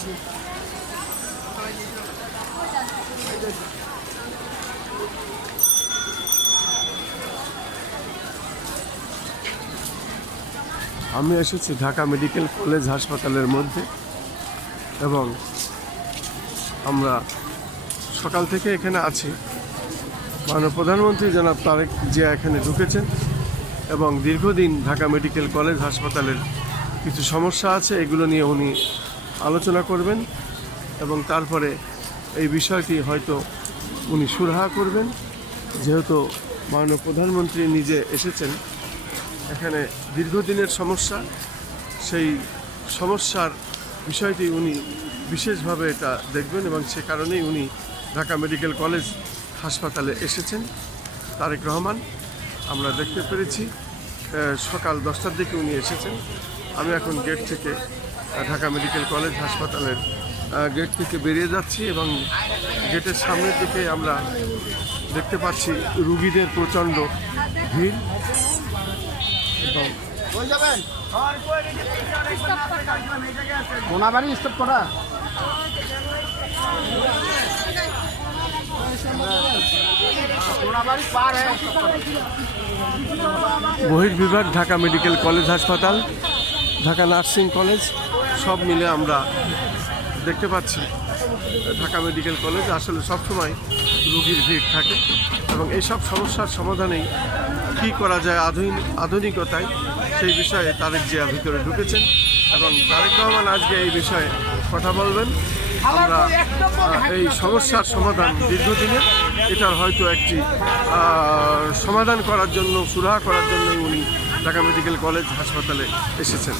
আমি এসেছি Dhaka medical college হাসপাতালের মধ্যে এবং আমরা সকাল থেকে এখানে আছি। মাননীয় প্রধানমন্ত্রী জনাব তারেক জিয়া এখানে ঢুকেছেন এবং দীর্ঘদিন ঢাকা মেডিকেল কলেজ হাসপাতালের কিছু সমস্যা আছে, এগুলো নিয়ে উনি আলোচনা করবেন এবং তারপরে এই বিষয়টি হয়তো উনি সুরাহা করবেন। যেহেতু মাননীয় প্রধানমন্ত্রী নিজে এসেছেন এখানে, দীর্ঘদিনের সমস্যা, সেই সমস্যার বিষয়টি উনি বিশেষভাবে এটা দেখবেন এবং সে কারণেই উনি ঢাকা মেডিকেল কলেজ হাসপাতালে এসেছেন। তারেক রহমান আমরা দেখতে পেরেছি সকাল 10টার দিকে উনি এসেছেন। আমি এখন গেট থেকে ঢাকা মেডিকেল কলেজ হাসপাতালের গেট থেকে বেরিয়ে যাচ্ছি এবং গেটের সামনের দিকে আমরা দেখতে পাচ্ছি রুগীদের প্রচণ্ড ভিড় এবং বহির্বিভাগ ঢাকা মেডিকেল কলেজ হাসপাতাল, ঢাকা নার্সিং কলেজ সব মিলে আমরা দেখতে পাচ্ছি ঢাকা মেডিকেল কলেজ আসলে সবসময় রোগীর ভিড় থাকে এবং এই সব সমস্যার সমাধানেই কী করা যায় আধুনিকতায়, সেই বিষয়ে তারেক জিয়া ভিতরে ঢুকেছেন এবং তারেক রহমান আজকে এই বিষয়ে কথা বলবেন। আমরা এই সমস্যার সমাধান দীর্ঘদিনের, এটার হয়তো একটি সমাধান করার জন্য, সুরাহা করার জন্যই উনি ঢাকা মেডিকেল কলেজ হাসপাতালে এসেছেন।